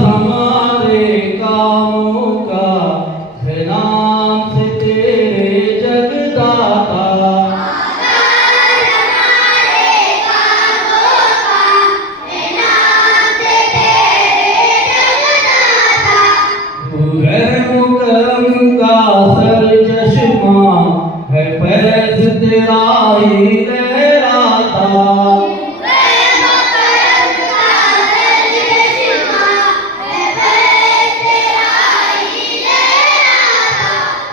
हमारे कामों का है नाम से तेरे जगदाता। तू रहम करम का सरचश्मा है, फैज़ तेरा ही लहराता।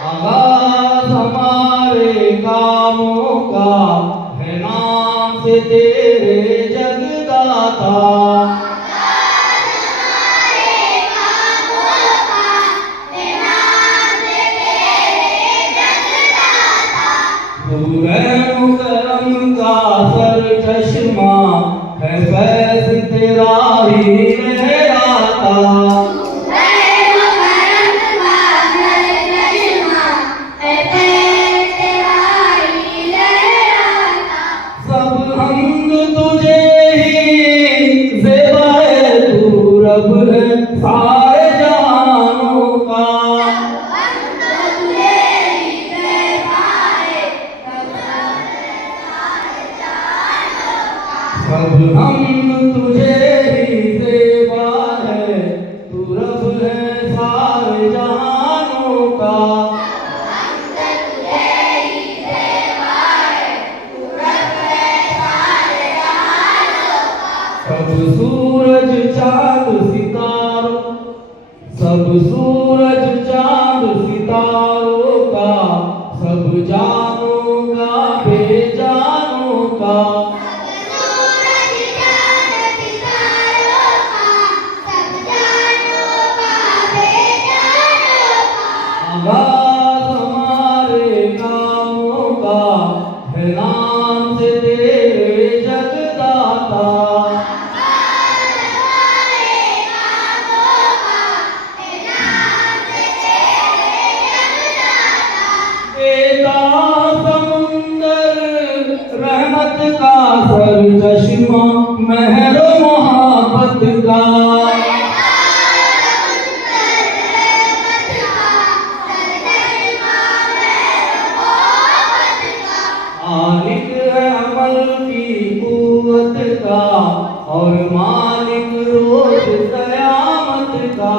आगाज़ हमारे कामों का है नाम से तेरे जगदाता। तू रहम करम का सरचश्मा है, फैज़ तेरा ही लहराता। सब हमद तुझे ही ज़ेबा है, तू रब है सारे जहानों का। सब हम तुझे ही ज़ेबा है, तू रब है सारे जहानों का। सब सूरज चांद सितारों, सब सूरज चांद सितारों का, सब जानों का बेजानों का। आगाज़ हमारे कामों का है नाम से तेरे जगदाता। बेता समुंदर रहमत का सरचश्मा, महरो मोहब्बत का। मालिक है अमल की कुव्वत का, और मालिक रोज क़यामत का।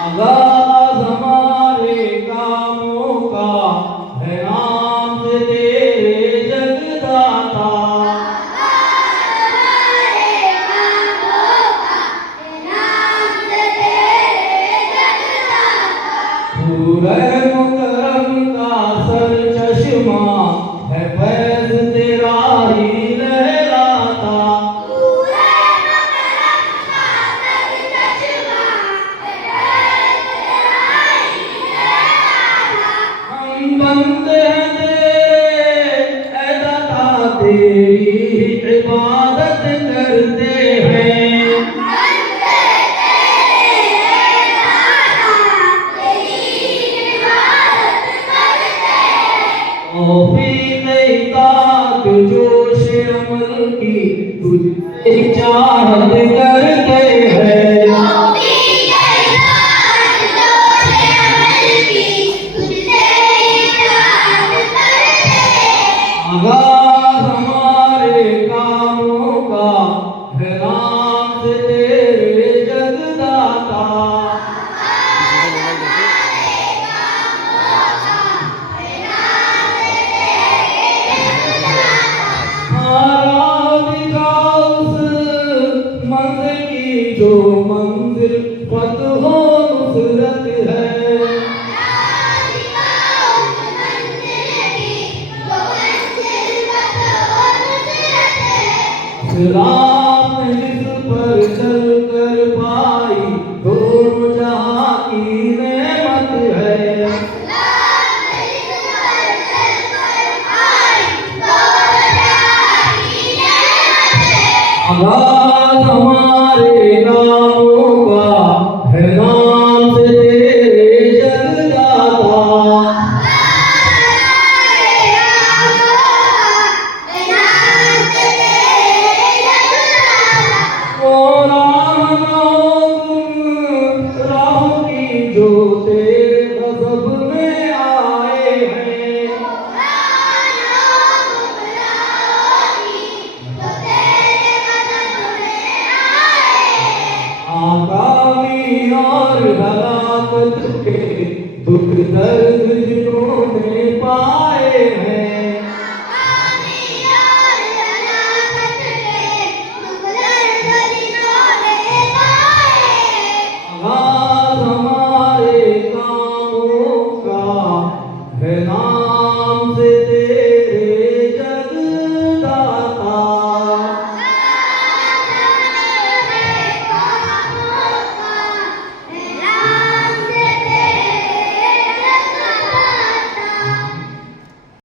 आगाज़ हमारे कामों का है नाम से तेरे जगदाता। तू रहम करम का सरचश्मा है, फैज़ तेरा ही लहराता। हम बंदे हैं तेरे, ऐ दाता तेरी इबादत करते हैं। तौफ़ीक़ जोश अमल की तुझसे चाहत करते हैं। आगाज़ हमारे कामों का है नाम से तेरे जगदाता। मंजिल की जो मंजिल फतह नुसरत है। राम इस पर चल कर पाई, दोनों जहां की नेमत है। आगाज़ हमारे कामों का है नाम से तेरे जगदाता। के